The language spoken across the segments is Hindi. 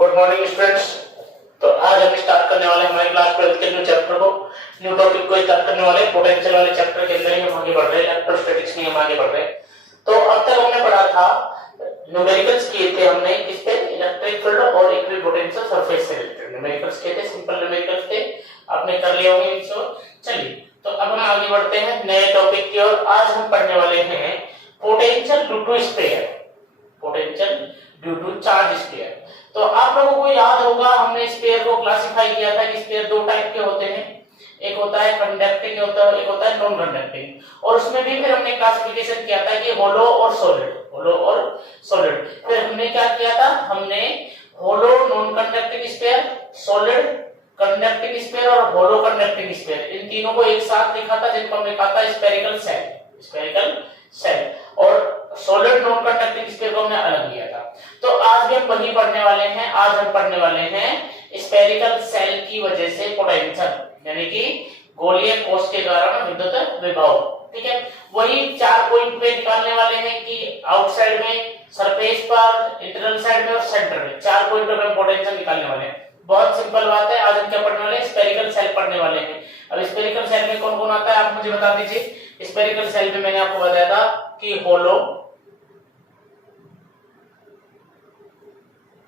Good morning students. तो आज हम स्टार्ट करने वाले हमारे क्लास 12 के न्यू चैप्टर को, न्यू टॉपिक को स्टार्ट करने वाले। पोटेंशियल वाले चैप्टर के अंदर ही हम आगे बढ़ रहे हैं, इलेक्ट्रोस्टैटिक्स में हम आगे बढ़ रहे हैं। तो अब तक हमने पढ़ा था, न्यूमेरिकल्स किए थे हमने किस पे, इलेक्ट्रिक फील्ड और इक्विपोटेंशियल सरफेस से रिलेटेड न्यूमेरिकल्स किए थे, सिंपल न्यूमेरिकल्स थे, आपने कर लिया होंगे इसको। चलिए तो अब हम आगे बढ़ते हैं नए टॉपिक की ओर। आज हम पढ़ने वाले हैं potential due to sphere, potential due to charge sphere. तो आप लोगों को याद होगा हमने स्फीयर को क्लासिफाई किया था कि स्फीयर दो टाइप के होते हैं, एक होता है कंडक्टिंग, एक होता है नॉन कंडक्टिंग। और उसमें भी फिर हमने क्लासिफिकेशन किया था कि होलो और सॉलिड, होलो और सॉलिड। फिर हमने क्या किया था, हमने hollow non conducting sphere, solid conducting sphere और होलो कंडक्टिंग स्फीयर, इन तीनों को एक साथ लिखा था, जिनको हमने कहा था स्फेरिकल सेल, स्फेरिकल सेल। और सॉलिड नॉन कंडक्टिंग स्फीयर को हमने अलग लिया था। तो आज भी हम वही पढ़ने वाले हैं। आज हम पढ़ने वाले हैं स्फेरिकल सेल की वजह से पोटेंशियल, यानी कि गोलीय कोश के कारण विद्युत विभव। ठीक है, वही 4 पॉइंट पे निकालने वाले हैं कि आउटसाइड में, सरफेस पर, इंटरनल साइड में और सेंटर में, 4 पॉइंटों पे पोटेंशियल निकालने वाले हैं। बहुत सिंपल बात है। आज हम क्या पढ़ने वाले हैं, स्फेरिकल सेल पढ़ने वाले हैं। अब स्फेरिकल सेल में कौन कौन आता है आप मुझे बता दीजिए। स्फेरिकल सेल में मैंने आपको बताया था कि होलो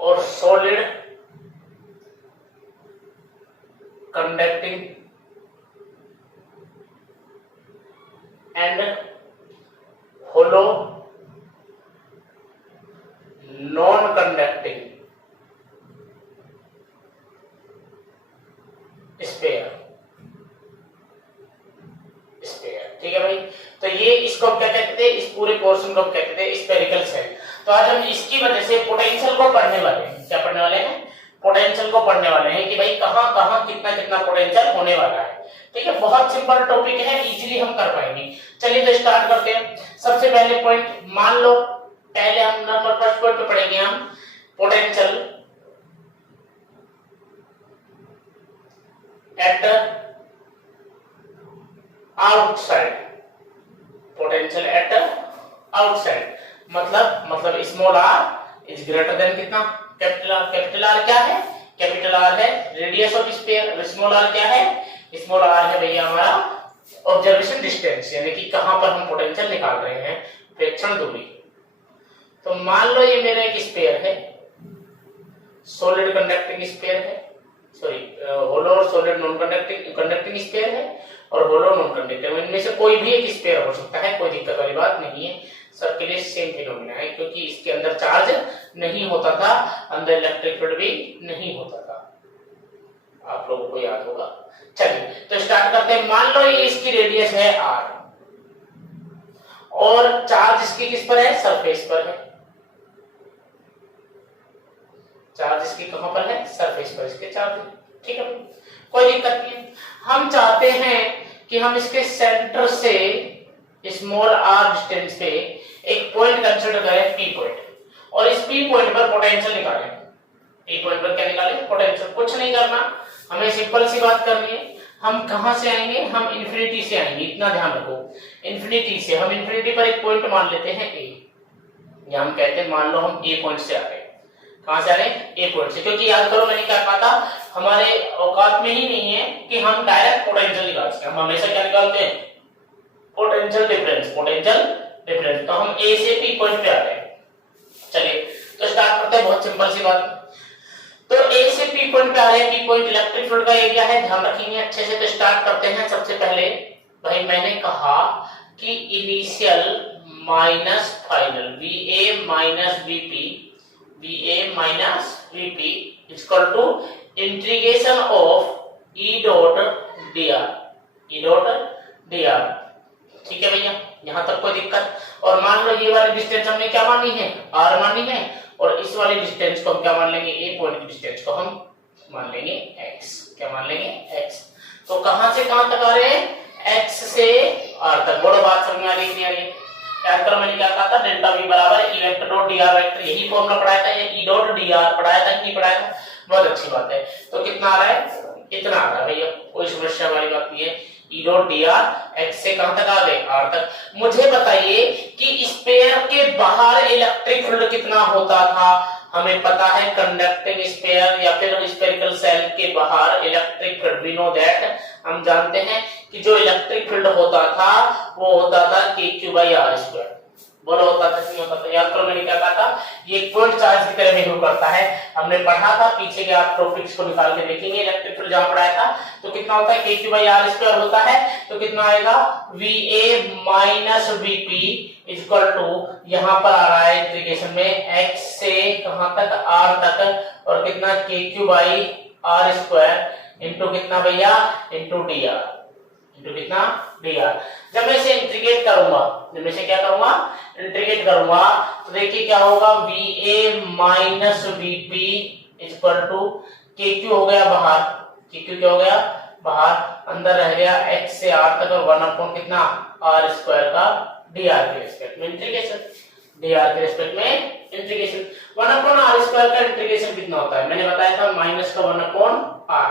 और solid conducting and hollow non conducting sphere, sphere. ठीक है भाई, तो ये इसको हम क्या कहते हैं, इस पूरे पोर्शन को हम क्या कहते हैं, स्फेरिकल सेल। तो आज हम इसकी वजह से पोटेंशियल को पढ़ने वाले हैं। क्या पढ़ने वाले हैं, पोटेंशियल को पढ़ने वाले हैं कि भाई कहां कहां कितना कितना पोटेंशियल होने वाला है। ठीक है, बहुत सिंपल टॉपिक है, इजीली हम कर पाएंगे। चलिए तो स्टार्ट करते हैं। सबसे पहले पॉइंट मान लो, पहले हम नंबर फर्स्ट पॉइंट पे पढ़ेंगे हम potential at outside, potential at outside मतलब small are is greater than कितना, कैपिटल आर। कैपिटल आर क्या है, कैपिटल आर है radius of sphere. Small r क्या है, स्मॉल आर है भैया हमारा ऑब्जर्वेशन डिस्टेंस, यानी कि कहां पर हम पोटेंशियल निकाल रहे हैं, प्रेक्षण दूरी। तो मान लो ये मेरा एक स्फीयर है, सॉलिड कंडक्टिंग स्फीयर है, सॉरी होलो और सॉलिड नॉन कंडक्टिंग स्फीयर है, और होलो नॉन कंडक्टिंग, इनमें से कोई भी एक स्फीयर हो सकता है, कोई दिक्कत वाली बात नहीं है, सबके लिए सेम फिनोमेना है, क्योंकि इसके अंदर चार्ज नहीं होता था, अंदर इलेक्ट्रिक फील्ड भी नहीं होता था, आप लोगों को याद होगा। चलिए तो स्टार्ट करते हैं। मान लो ये इसकी रेडियस है r और चार्ज इसकी किस पर है, सरफेस पर है। चार्ज इसकी कहां पर है, सरफेस पर इसके चार्ज। ठीक है, कोई दिक्कत नहीं। हम चाहते हैं कि हम इसके सेंटर से स्मॉल r डिस्टेंस पे एक पॉइंट कंसीडर करें, P पॉइंट, और इस P पॉइंट पर पोटेंशियल निकालें। P पॉइंट पर क्या निकालें, पोटेंशियल। कुछ नहीं करना, हमें सिंपल सी बात करनी है। हम कहां से आएंगे, हम इंफिनिटी से आएंगे, इतना ध्यान रखो, इंफिनिटी से। हम इंफिनिटी पर एक पॉइंट मान लेते हैं A, या हम कहते हैं मान लो हम A पॉइंट से आ रहे हैं। कहां से आ रहे हैं, A पॉइंट से। क्योंकि याद करो मैंने क्या कहा था, हमारे औकात में ही नहीं है कि हम डायरेक्ट पोटेंशियल निकाल सकें। हम हमेशा क्या निकालते हैं, पोटेंशियल डिफरेंस, पोटेंशियल डिफरेंस। तो हम A से P पॉइंट पे आ रहे हैं। चलिए तो स्टार्ट करते हैं, बहुत सिंपल सी बात। तो A से P पॉइंट पे आ रहे हैं, P पॉइंट इलेक्ट्रिक फील्ड का एरिया है, ध्यान रखेंगे अच्छे से। तो स्टार्ट करते हैं। सबसे पहले भाई मैंने कहा कि initial minus final, VA minus VP, VA minus VP equal to integration of E dot dr, E dot dr। ठीक है भैया, यहां तक कोई दिक्कत। और मान लो ये वाली डिस्टेंस हमने क्या मानी है, r मानी है, और इस वाली डिस्टेंस को हम क्या मान लेंगे, A पॉइंट की डिस्टेंस को हम मान लेंगे x। क्या मान लेंगे, x। तो कहां से कहां तक आ रहे हैं, x से r तक। बड़ा बात समझ में आ रही है। याद करो मैंने क्या कहा था, डेल्टा V बराबर E vector dot dr vector, यही फॉर्मूला पढ़ाया था, ये E डॉट dr पढ़ाया था कि नहीं पढ़ाया था, बहुत अच्छी बात है। तो कितना आ रहा है, इतना आ रहा है भैया, कोई समस्या वाली बात नहीं है। E डॉट dr x से कहां तक आ गए, r तक। मुझे बताइए कि स्फीयर के बाहर इलेक्ट्रिक फील्ड कितना होता था, हमें पता है कंडक्टिंग स्फीयर या फिर स्फेरिकल सेल के बाहर electric field, we know that, हम जानते हैं कि जो इलेक्ट्रिक फील्ड होता था वो होता था KQ/R²। बोलो होता था नहीं होता था? याद करो मैंने क्या कहा था, ये एक पॉइंट चार्ज की तरह बिहेव करता है, हमने पढ़ा था, पीछे के आप टॉपिक्स को निकाल के देखेंगे, इलेक्ट्रिक फील्ड जहां पढ़ाया था तो कितना होता है KQ/R² होता है, तो कितना आएगा VA - VP इक्वल टू, यहां पर आ रहा है इंटीग्रेशन में x से कहां तक, r तक, और कितना KQ/R² इनटू कितना भैया, इनटू dr, इनटू कितना dr। जब मैं इसे इंटीग्रेट करूंगा, जब मैं इसे क्या करूंगा, इंटीग्रेट करूंगा, तो देखिए क्या होगा, VA - VP equal to KQ हो गया बाहर, KQ क्या हो गया बाहर, अंदर रह गया x से r तक और 1 कितना r² का dr के रिस्पेक्ट में इंटीग्रेशन, dr के रिस्पेक्ट में इंटीग्रेशन। 1/r² का इंटीग्रेशन कितना होता है, मैंने बताया था माइनस का 1/r,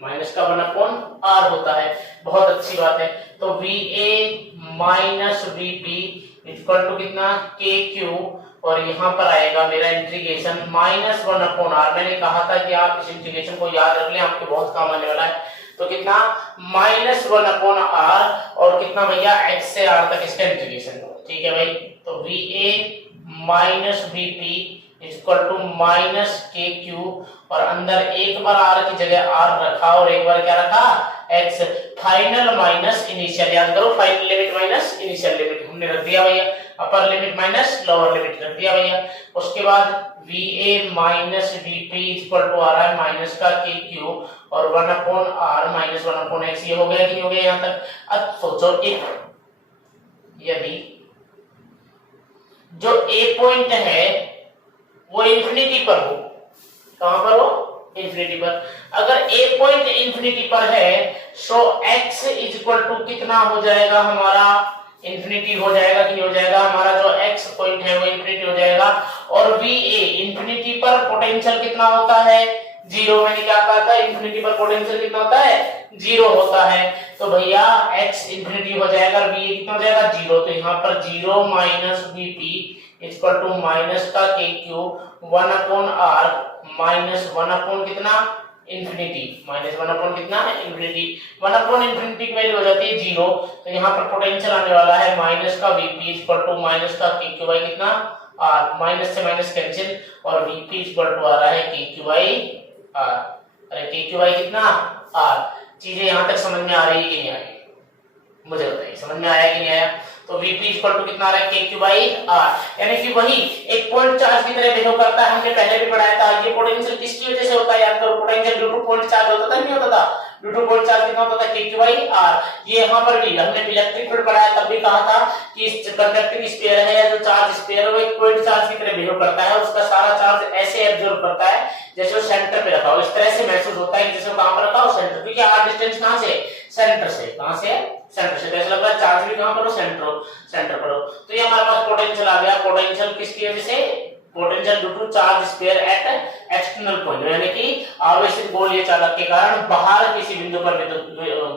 माइनस का 1/r होता है, बहुत अच्छी बात है। तो VA - VP इक्वल टू कितना KQ, और यहाँ पर आएगा मेरा इंटीग्रेशन -1/r। मैंने कहा था कि आप इस इंटीग्रेशन को याद रख लें, आपके बहुत काम आने वाला है। तो कितना -1/r और कितना भैया x से r तक इसका इंटीग्रेशन, ठीक है भाई। तो VA - VP equal to -KQ, और अंदर एक बार r की जगह r रखा और एक बार क्या रखा x, फाइनल माइनस इनिशियल, याद करो final limit minus initial limit हमने रख दिया भैया, upper limit minus lower limit रख दिया भैया। उसके बाद VA - VP इक्वल टू आ रहा है माइनस का KQ और 1/r माइनस 1/x, ये हो गया कि नहीं हो गया यहां तक। अब सोचो, यदि जो A पॉइंट है वो इंफिनिटी पर हो, कहां पर हो, इंफिनिटी पर, अगर A पॉइंट इंफिनिटी पर है सो x इक्वल टू कितना हो जाएगा हमारा, इंफिनिटी हो जाएगा कि नहीं हो जाएगा, हमारा जो x पॉइंट है वो इंफिनिटी हो जाएगा। और VA इंफिनिटी पर पोटेंशियल कितना होता है, 0। मैंने क्या कहा था, इंफिनिटी पर पोटेंशियल कितना होता है, 0 होता है। तो भैया x इंफिनिटी हो जाएगा और VA कितना हो जाएगा, 0। तो यहाँ पर 0 - VP इक्वल टू माइनस का KQ 1/r माइनस 1 कितना इंफिनिटी, माइनस 1 कितना इंफिनिटी, 1/इंफिनिटी की वैल्यू हो जाती है 0। तो यहाँ पर पोटेंशियल आने वाला है माइनस का VP इक्वल टू माइनस का KQ कितना r, माइनस से माइनस कैंसिल, और VP इक्वल टू आ रहा है KQ/r। अरे KQ कितना r। चीजें यहाँ तक समझ में आ रही है कि नहीं आ रही, मुझे बताइए, समझ में आया कि नहीं आया। तो VP इक्वल टू कितना आ रहा है KQ/r, यानी कि वही एक पॉइंट चार्ज की तरह बिहेव करता है, हमने पहले भी पढ़ाया था। ये पोटेंशियल किसकी वजह से होता है, याद करो, potential due two point charge होता था, नहीं होता था, ड्यू टू पॉइंट चार्ज कितना होता था KQ/r। ये यहाँ पर भी हमने इलेक्ट्रिक फील्ड पढ़ाया, तब भी कहा था कि कंडक्टिंग स्फीयर है या जो चार्ज स्फीयर है वो एक पॉइंट चार्ज की तरह बिहेव करता है, उसका सारा चार्ज ऐसे एब्जॉर्ब करता है जैसे वो सेंटर पे रखा हो, इस तरह से महसूस होता है जैसे वो कहां पर रखा हो, सेंटर, क्योंकि r डिस्टेंस कहां से, सेंटर से, कहां से, सेंटर से, ऐसा लग रहा है चार्ज भी कहां पर हो, सेंटर पर हो। तो ये हमारे पास पोटेंशियल आ गया, पोटेंशियल किसकी वजह से, potential due to charge sphere at external point, यानी कि आवेशित गोलीय चालक के कारण बाहर किसी बिंदु पर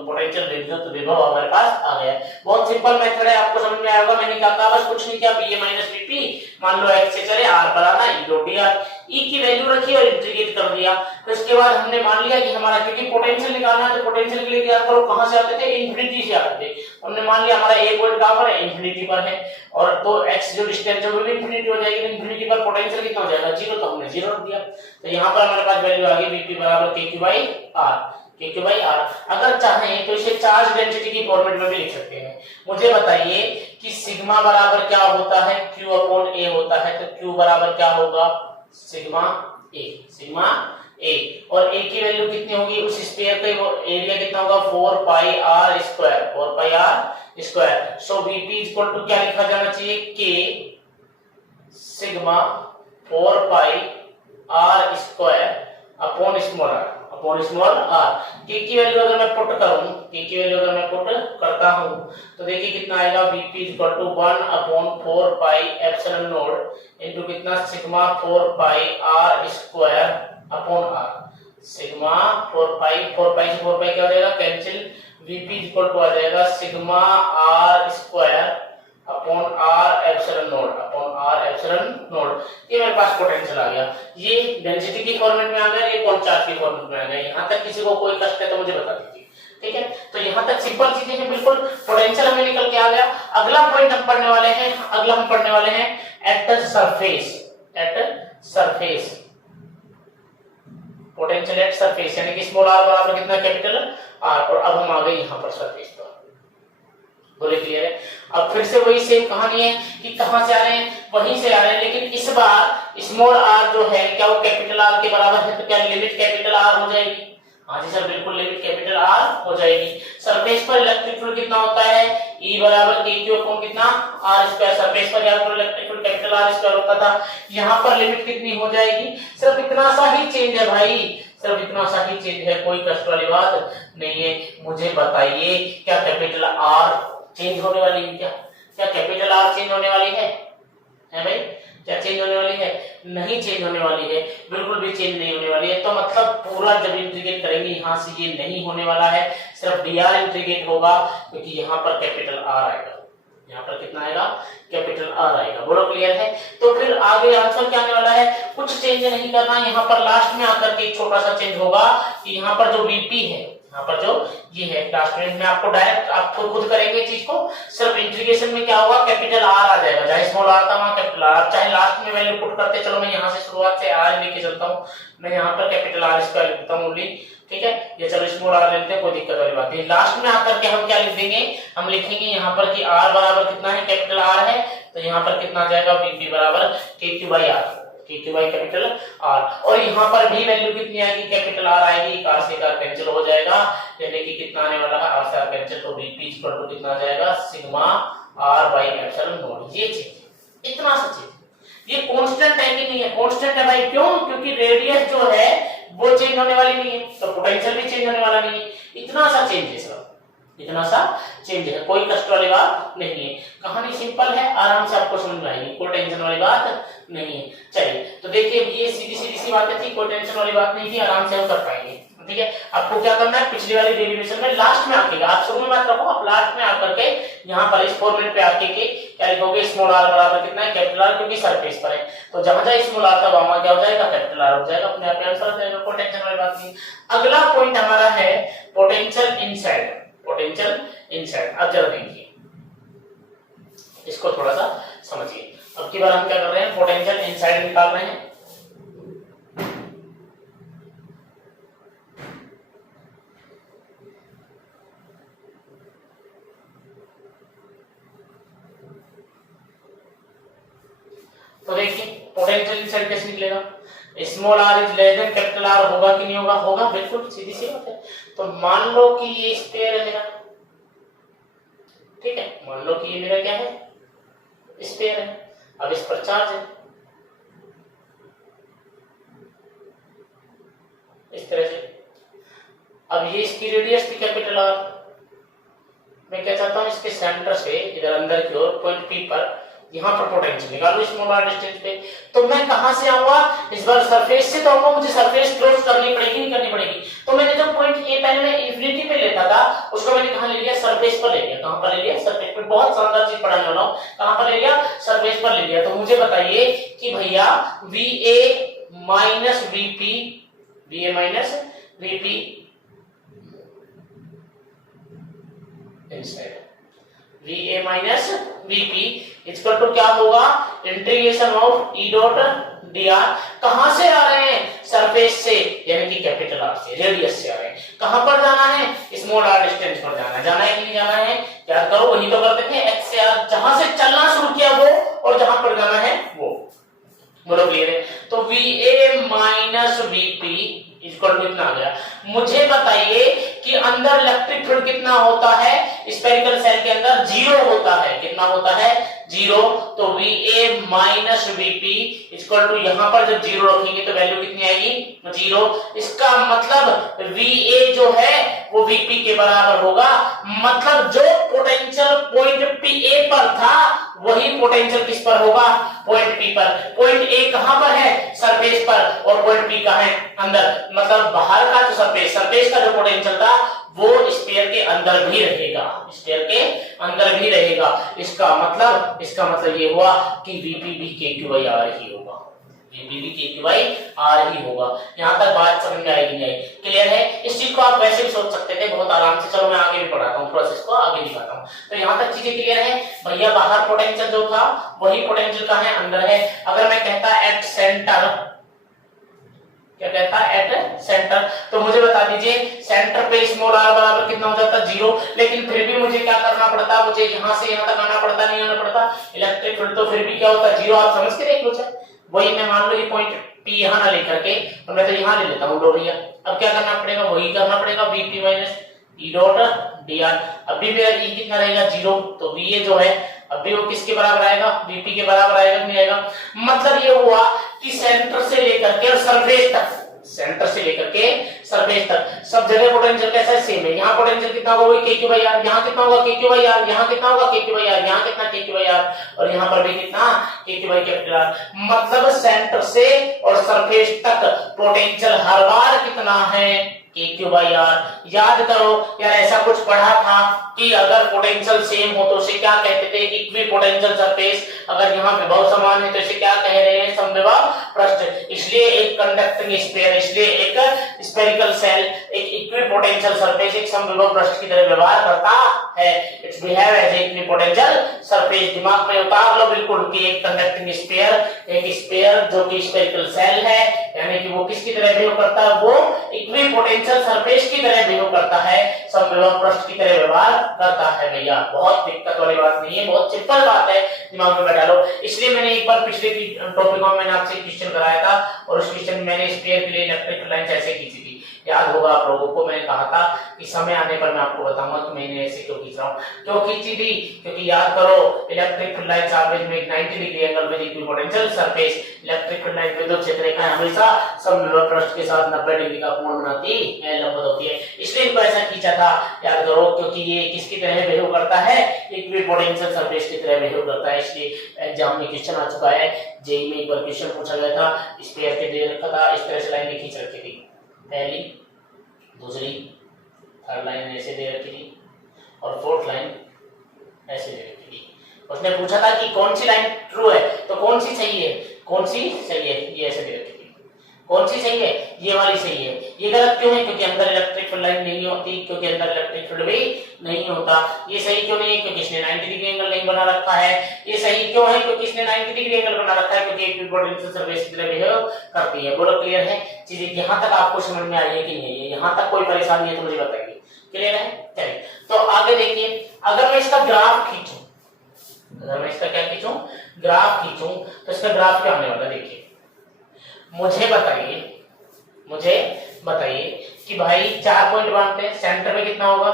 पोटेंशियल विद्युत विभव हमारे पास आ गया। बहुत सिंपल मेथड है, आपको समझ में आएगा। मैंने क्या कहा, बस कुछ नहीं किया, VA - VP मान लो x से चले, r पर आना, e/dr, e की वैल्यू रखी और इंटीग्रेट कर दिया। तो इसके बाद हमने मान लिया कि हमारा, क्योंकि पोटेंशियल निकालना है तो पोटेंशियल के लिए याद करो कहां से आते थे, इंफिनिटी से आते थे। हमने मान लिया हमारा A पॉइंट कहां पर है, इंफिनिटी पर है, और तो x जो डिस्टेंस है वो भी इंफिनिटी हो जाएगी, इंफिनिटी पर पोटेंशियल कितना हो जाएगा, 0। तो हमने 0 रख दिया। तो यहाँ पर हमारे पास वैल्यू आ गई VP बराबर KQ/r, KQ/r। अगर चाहें तो इसे चार्ज डेंसिटी की फॉर्मेट में भी लिख सकते हैं। मुझे बताइए कि सिग्मा बराबर क्या होता है, Q/A होता है, तो Q बराबर क्या होगा, सिग्मा A, सिग्मा A, और A की वैल्यू कितनी होगी, उस स्फीयर का एरिया कितना होगा, 4πr², 4πr²। So VP equal to क्या लिखा जाना चाहिए, K sigma 4πr² upon small r। K की वैल्यू अगर मैं पुट करूं, K की वैल्यू अगर मैं पुट करता हूं तो देखिए कितना आएगा, VP इक्वल टू 1/4πε0 इनटू कितना, sigma 4πr² upon r, sigma 4π से 4π क्या हो जाएगा, कैंसिल, VP इक्वल टू आ जाएगा sigma r² upon r epsilon naught. ये मेरे पास पोटेंशियल आ गया, ये डेंसिटी की फॉर्मेट में आ गया, ये पॉइंट चार्ज की फॉर्मेट में आ गया। यहाँ तक किसी को कोई कष्ट है तो मुझे बता दीजिए, ठीक है। तो यहाँ तक सिंपल चीजें हैं, बिल्कुल पोटेंशियल हमें निकल के आ गया। अगला पॉइंट हम पढ़ने वाले हैं, अगला हम पढ़ने वाले हैं at surface, at surface potential at surface, यानी कि स्मॉल आर बराबर कितना, कैपिटल आर। और अब हम आ गए यहाँ पर सरफेस पर, बोले क्लियर है। अब फिर से वही सेम कहानी है कि कहां से आ रहे हैं, वहीं से आ रहे हैं, लेकिन इस बार स्मॉल आर जो है क्या वो कैपिटल आर के बराबर है, तो क्या लिमिट कैपिटल आर हो जाएगी? हाँ जी सर, बिल्कुल लिमिट कैपिटल आर हो जाएगी। सरफेस पर इलेक्ट्रिक फील्ड कितना होता है, E बराबर k अपॉन कितना r स्क्वायर। सरफेस पर यहाँ पर electric field capital R square होता था, यहाँ पर लिमिट कितनी हो जाएगी? सिर्फ इतना सा ही चेंज है भाई, सिर्फ इतना सा ही चेंज है, कोई कष्ट वाली बात नहीं है। मुझे बताइए क्या कैपिटल आर चेंज होने वाली है? क्या कैपिटल आर चेंज होने वाली है भाई? क्या चेंज होने वाली है? नहीं चेंज होने वाली है, बिल्कुल भी चेंज नहीं होने वाली है। तो मतलब पूरा जब इंटीग्रेट करेंगे यहाँ से ये नहीं होने वाला है, सिर्फ dr इंटीग्रेट होगा, क्योंकि यहाँ पर कैपिटल आर आएगा। यहाँ पर कितना आएगा? कैपिटल आर आएगा। बोलो क्लियर है? तो फिर आगे आंसर क्या आने वाला है? कुछ चेंज नहीं करना, यहाँ पर लास्ट में आकर के एक छोटा सा चेंज होगा कि यहाँ पर जो बीपी है, यहाँ पर जो ये है लास्ट में आपको डायरेक्ट आपको खुद करेंगे चीज को, सिर्फ इंटीग्रेशन में क्या होगा, कैपिटल आर आ जाएगा। चाहे स्मॉल आर था वहां कैपिटल आर, चाहे लास्ट में वैल्यू पुट करते, चलो मैं यहाँ से शुरुआत से आर लेके चलता हूँ, मैं यहाँ पर कैपिटल आर स्क्वायर लिखता हूँ ओनली, ठीक है। ये चलो स्मॉल आर लेते हैं, कोई दिक्कत वाली बात नहीं। लास्ट में आकर के हम क्या लिख देंगे, हम लिखेंगे यहाँ पर कि आर बराबर कितना है, कैपिटल आर है, तो यहाँ पर कितना आ जाएगा, बीपी बराबर के क्यू बाई आर, के बाई कैपिटल आर। और यहाँ पर भी वैल्यू कितनी आएगी, कैपिटल आर आएगी, आर से आर कैंसिल हो जाएगा, यानी कि कितना आने वाला है, आर से आर कैंसिल, तो बीपी इक्वल टू कितना आ जाएगा, sigma R by epsilon naught. ये चीज, इतना सा चीज, ये कांस्टेंट है कि नहीं है? कांस्टेंट है भाई, क्यों? क्योंकि रेडियस जो है वो चेंज होने वाली नहीं है, तो पोटेंशियल भी चेंज होने वाला नहीं है। इतना सा चेंज है सर, इतना सा चेंज है, कोई कष्ट वाली बात नहीं है। कहानी सिंपल है, आराम से आपको समझ में आएगी, कोई टेंशन वाली बात नहीं है। चलिए तो देखिए, ये सीधी सीधी सी बातें थी, कोई टेंशन वाली बात नहीं थी, आराम से हम कर पाएंगे, ठीक है। आपको क्या करना है, पिछली वाली डेरिवेशन में लास्ट में आके, आप शुरू में मत रखो, आप लास्ट में आकर के यहाँ पर इस फॉर्मेट पे आके के क्या लिखोगे, स्मॉल आर बराबर कितना है, कैपिटल आर, क्योंकि सरफेस पर है, तो जहां जहां स्मॉल आर था वहां क्या हो जाएगा, कैपिटल आर हो जाएगा, अपने आप आंसर हो जाएगा, कोई टेंशन वाली बात नहीं। अगला पॉइंट हमारा है पोटेंशियल इनसाइड, पोटेंशियल इनसाइड। अब जरा देखिए, इसको थोड़ा सा समझिए। अब की बार हम क्या कर रहे हैं, पोटेंशियल इनसाइड निकाल रहे हैं। तो देखिए पोटेंशियल इनसाइड कैसे निकलेगा, small are is less than capital R, होगा कि नहीं होगा? होगा, बिल्कुल सीधी सी बात है। तो मान लो कि ये स्फीयर है मेरा, ठीक है, मान लो कि ये मेरा क्या है, स्फीयर है। अब इस पर चार्ज है इस तरह से। अब ये इसकी रेडियस थी कैपिटल आर, मैं क्या चाहता हूं, इसके सेंटर से इधर अंदर की ओर पॉइंट पी पर यहाँ पर पोटेंशियल निकालो स्मॉल आर डिस्टेंस पे। तो मैं कहां से आऊंगा, इस बार सरफेस से तो आऊंगा, मुझे सरफेस क्रॉस करनी पड़ेगी, नहीं करनी पड़ेगी? तो मैंने जब पॉइंट ए पहले मैं इंफिनिटी पे लेता था, उसको मैंने कहां ले लिया, सरफेस पर ले लिया। कहां पर ले लिया, सरफेस पर। बहुत शानदार चीज पढ़ाने वाला हूं, कहां पर ले लिया, सरफेस पर ले लिया। तो मुझे बताइए कि भैया VA minus VP, VA minus VP inside, VA minus VP equal to क्या होगा, integration of E dot dr। कहां से आ रहे हैं, सरफेस से, यानी कि कैपिटल आर से, रेडियस से आ रहे हैं। कहां पर जाना है, स्मॉल आर डिस्टेंस पर जाना है। जाना है कि नहीं जाना है, याद करो, वही तो करते थे, x से r, जहां से चलना शुरू किया वो, और जहां पर जाना है वो। बोलो क्लियर है? तो VA minus VP equal to कितना आ गया। मुझे बताइए कि अंदर इलेक्ट्रिक फील्ड कितना होता है, स्फेरिकल सेल के अंदर 0 होता है। कितना होता है, 0। तो VA minus VP equal to, यहां पर जब 0 रखेंगे तो वैल्यू कितनी आएगी, 0। इसका मतलब VA जो है वो VP के बराबर होगा। मतलब जो पोटेंशियल पॉइंट PA पर था वही पोटेंशियल किस पर होगा, पॉइंट P पर। पॉइंट A कहां पर है, सरफेस पर, और पॉइंट P कहां है, अंदर। मतलब बाहर का जो सरफेस का जो पोटेंशियल था वो स्फीयर के अंदर भी रहेगा, स्फीयर के अंदर भी रहेगा। इसका मतलब ये हुआ कि वीपी भी के क्यू बाई आर ही होगा, वीपी भी के क्यू बाई आर ही होगा। यहाँ तक बात समझ में आएगी नहीं? क्लियर है? इस चीज को आप वैसे भी सोच सकते थे बहुत आराम से। चलो मैं आगे भी पढ़ाता हूँ, प्रोसेस को आगे दिखाता हूँ। तो यहाँ तक चीजें क्लियर है भैया? बाहर पोटेंशियल जो था वही पोटेंशियल कहाँ है? अंदर है। अगर मैं कहता एट सेंटर, क्या कहता है? एट सेंटर, तो मुझे बता दीजिए सेंटर पे स्मॉल आर बराबर कितना हो जाता? 0। लेकिन फिर भी मुझे क्या करना पड़ता? मुझे यहाँ से यहाँ तक आना पड़ता, नहीं आना पड़ता? इलेक्ट्रिक फील्ड तो फिर भी क्या होता? 0। आप समझ के देख लो। वही मैं मान लो ये पॉइंट P यहाँ ना लेकर के, और मैं तो यहाँ ले लेता हूँ लो भैया। अब क्या करना पड़ेगा? वही करना पड़ेगा, Vp minus E dot dr। अभी मेरा E कितना रहेगा? 0। तो Va जो है अभी वो किसके बराबर आएगा? Vp के बराबर आएगा नहीं आएगा? मतलब ये हुआ कि सेंटर से लेकर के और सरफेस तक, सेंटर से लेकर के सरफेस तक सब जगह पोटेंशियल कैसा है? सेम है। यहाँ पोटेंशियल कितना होगा? वही के क्यू बाई आर। यहाँ कितना होगा? K Q by are. यहाँ कितना होगा? K Q by are. यहाँ कितना? के क्यू बाई आर। और यहाँ पर भी कितना? के क्यू बाई कैपिटल आर। मतलब सेंटर से और सरफेस तक पोटेंशियल हर बार कितना है? के क्यू बाई आर। याद करो यार, ऐसा कुछ पढ़ा था कि अगर पोटेंशियल सेम हो तो उसे क्या कहते थे? Equi potential surface. अगर यहाँ विभव समान है तो इसे क्या कह रहे हैं? समविभव पृष्ठ। इसलिए एक कंडक्टिंग स्फीयर, इसलिए एक स्फेरिकल सेल एक इक्वी पोटेंशियल सरफेस, एक समविभव पृष्ठ की तरह व्यवहार करता है। It's behave as a equipotential surface. दिमाग में उतार लो बिल्कुल कि एक कंडक्टिंग स्फीयर, एक स्फीयर जो कि स्फेरिकल सेल है, यानी कि वो किसकी तरह बिहेव करता है? वो इक्वी पोटेंशियल सरफेस की तरह बिहेव करता है, समविभव पृष्ठ की तरह व्यवहार करता है। भैया बहुत दिक्कत वाली बात नहीं है, बहुत सिंपल बात है, दिमाग में बैठा लो। इसलिए मैंने एक बार पिछले टॉपिक में मैंने आपसे क्वेश्चन कराया था, और उस क्वेश्चन में मैंने स्फीयर के लिए इलेक्ट्रिक लाइन ऐसे खींची थी। याद होगा आप लोगों को, मैंने कहा था कि समय आने पर मैं आपको बताऊंगा कि मैंने ऐसे क्यों खींच रहा हूं, क्यों खींची थी। क्योंकि याद करो electric field line always make 90 degree angle with equipotential surface. Electric field line विद्युत क्षेत्र रेखा हमेशा समविभव पृष्ठ के साथ 90 डिग्री का कोण बनाती है, लंबवत होती है। इसलिए इनको ऐसा खींचा था, याद करो, क्योंकि ये किसकी तरह बिहेव करता है? इक्विपोटेंशियल सरफेस की तरह बिहेव करता है। इसलिए एग्जाम में क्वेश्चन आ चुका है, जेईई में एक बार क्वेश्चन पूछा गया था, स्फीयर के दे रखा था, इस तरह से लाइन खींच रखी थी, पहली, दूसरी, थर्ड लाइन ऐसे दे रखी थी, और फोर्थ लाइन ऐसे दे रखी थी। उसने पूछा था कि कौन सी लाइन ट्रू है, तो कौन सी सही है? कौन सी सही है? ये ऐसे दे रखी थी। कौन सी सही है? ये वाली सही है। ये गलत क्यों है? क्योंकि अंदर इलेक्ट्रिक फील्ड लाइन नहीं होती, क्योंकि अंदर इलेक्ट्रिक फील्ड भी नहीं होता। ये सही क्यों नहीं है? क्योंकि इसने 90 डिग्री एंगल नहीं बना रखा है। ये सही क्यों है? क्योंकि इसने 90 डिग्री एंगल बना रखा है, क्योंकि इक्विपोटेंशियल सरफेस की तरह बिहेव करती है। बोलो क्लियर है? चीजें यहाँ तक आपको समझ में आई है कि नहीं है? यहाँ तक कोई परेशानी है तो मुझे बताइए। क्लियर है? चलिए तो आगे देखिए, अगर मैं इसका ग्राफ खींचूं, अगर मैं इसका क्या खींचूं? ग्राफ खींचूं, तो इसका ग्राफ क्या होने वाला? देखिए मुझे बताइए कि भाई 4 पॉइंट बांधते हैं, सेंटर में कितना होगा?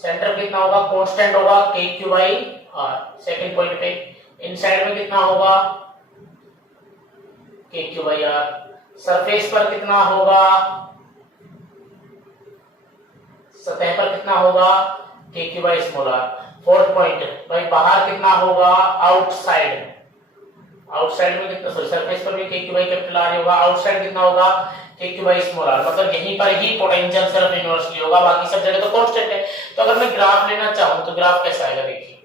सेंटर कितना होगा? कांस्टेंट होगा K Q by R. Second point पे इन साइड में कितना होगा? K Q by are. Surface पर कितना होगा? सतह पर कितना होगा? K Q by small R. Fourth point भाई बाहर कितना होगा? आउटसाइड। आउटसाइड में कितना? सॉरी, सरफेस पर भी के क्यू बाई कैपिटल आर होगा। आउटसाइड कितना होगा? K Q by small are. मतलब यहीं पर ही पोटेंशियल सिर्फ इन्वर्सली होगा, बाकी सब जगह तो कांस्टेंट है। तो अगर मैं ग्राफ लेना चाहूं तो ग्राफ कैसा आएगा? देखिए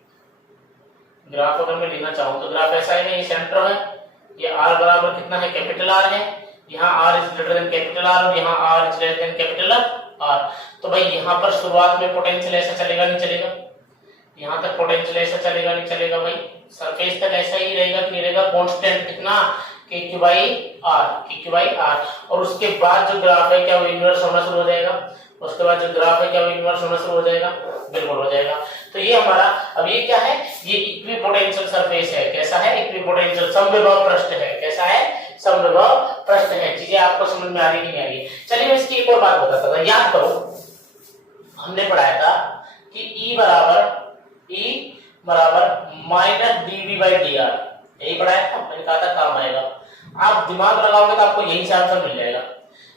ग्राफ अगर मैं लेना चाहूं तो ग्राफ ऐसा है, ये सेंटर है, ये आर बराबर कितना है? कैपिटल आर है। यहाँ R is greater than capital R और यहाँ R is greater than capital R. तो भाई यहाँ पर शुरुआत में पोटेंशियल ऐसा चलेगा नहीं चलेगा? यहाँ तक पोटेंशियल ऐसा चलेगा नहीं चलेगा? भाई सरफेस तक ऐसा ही रहेगा कि रहेगा कांस्टेंट कितना? के क्यू बाई आर, के क्यू बाई आर। और उसके बाद जो ग्राफ है क्या वो इन्वर्स होना शुरू हो जाएगा? उसके बाद जो ग्राफ है क्या वो इन्वर्स होना शुरू हो जाएगा? बिल्कुल हो जाएगा। तो ये हमारा अब ये क्या है? ये इक्विपोटेंशियल सरफेस है। कैसा है? इक्विपोटेंशियल समविभव पृष्ठ है। कैसा है? समविभव पृष्ठ है। चीजें आपको समझ में आ रही कि नहीं आ रही? चलिए मैं इसकी एक और बात बताता था। याद करो हमने पढ़ाया था कि E बराबर माइनस dv बाई dr, यही पढ़ाया था, मैंने कहा था काम आएगा। आप दिमाग लगाओगे तो आपको यही से आंसर मिल जाएगा।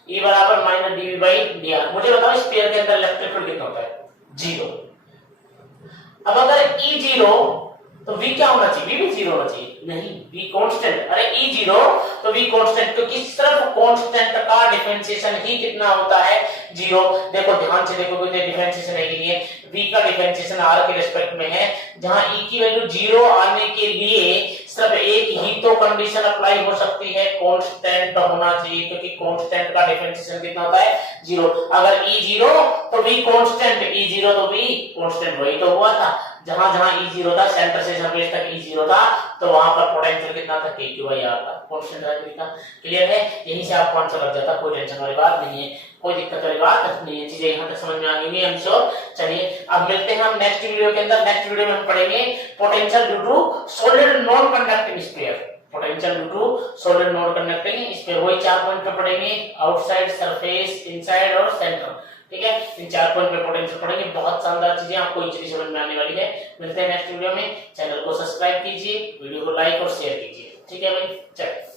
E बराबर माइनस dv बाई dr। मुझे बताओ स्फीयर के अंदर इलेक्ट्रिक फील्ड कितना होता है? 0। अब अगर E 0 तो V क्या होना चाहिए? V भी 0 होना चाहिए? नहीं, V कांस्टेंट। अरे E 0 तो V कांस्टेंट, क्योंकि सिर्फ कांस्टेंट का डिफरेंशिएशन ही कितना होता है? जीरो। देखो ध्यान से देखो, कोई डिफरेंशिएशन है कि नहीं है, v का डिफरेंशिएशन r के रिस्पेक्ट में है, जहां e की वैल्यू जीरो आने के लिए सिर्फ एक ही तो कंडीशन अप्लाई हो सकती है, कांस्टेंट होना चाहिए, क्योंकि कांस्टेंट का डिफरेंशिएशन कितना होता है, जीरो। अगर e जीरो तो v कांस्टेंट, e जीरो तो v कांस्टेंट, वही तो हुआ था, जहां जहां e जीरो था, सेंटर से सरफेस तक e जीरो था, तो वहां पर पोटेंशियल कितना था, q/r था, कांस्टेंट था। क्लियर है, यहीं से आपको आंसर लग जाता, कोई टेंशन वाली बात नहीं है, कोई दिक्कत वाली बात नहीं है, चीजें यहाँ तक समझ में आ गई हम श्योर। चलिए अब मिलते हैं हम नेक्स्ट वीडियो के अंदर। नेक्स्ट वीडियो में हम पढ़ेंगे potential due to solid non conducting sphere, potential due to solid non conducting sphere, वही 4 पॉइंट पे पढ़ेंगे, आउटसाइड, सरफेस, इनसाइड और सेंटर। ठीक है, इन 4 पॉइंट पे पोटेंशियल पढ़ेंगे, बहुत शानदार चीजें आपको इजीली समझ में आने वाली है। मिलते हैं नेक्स्ट वीडियो में, चैनल को सब्सक्राइब कीजिए, वीडियो को लाइक और शेयर कीजिए। ठीक है भाई, चलिए।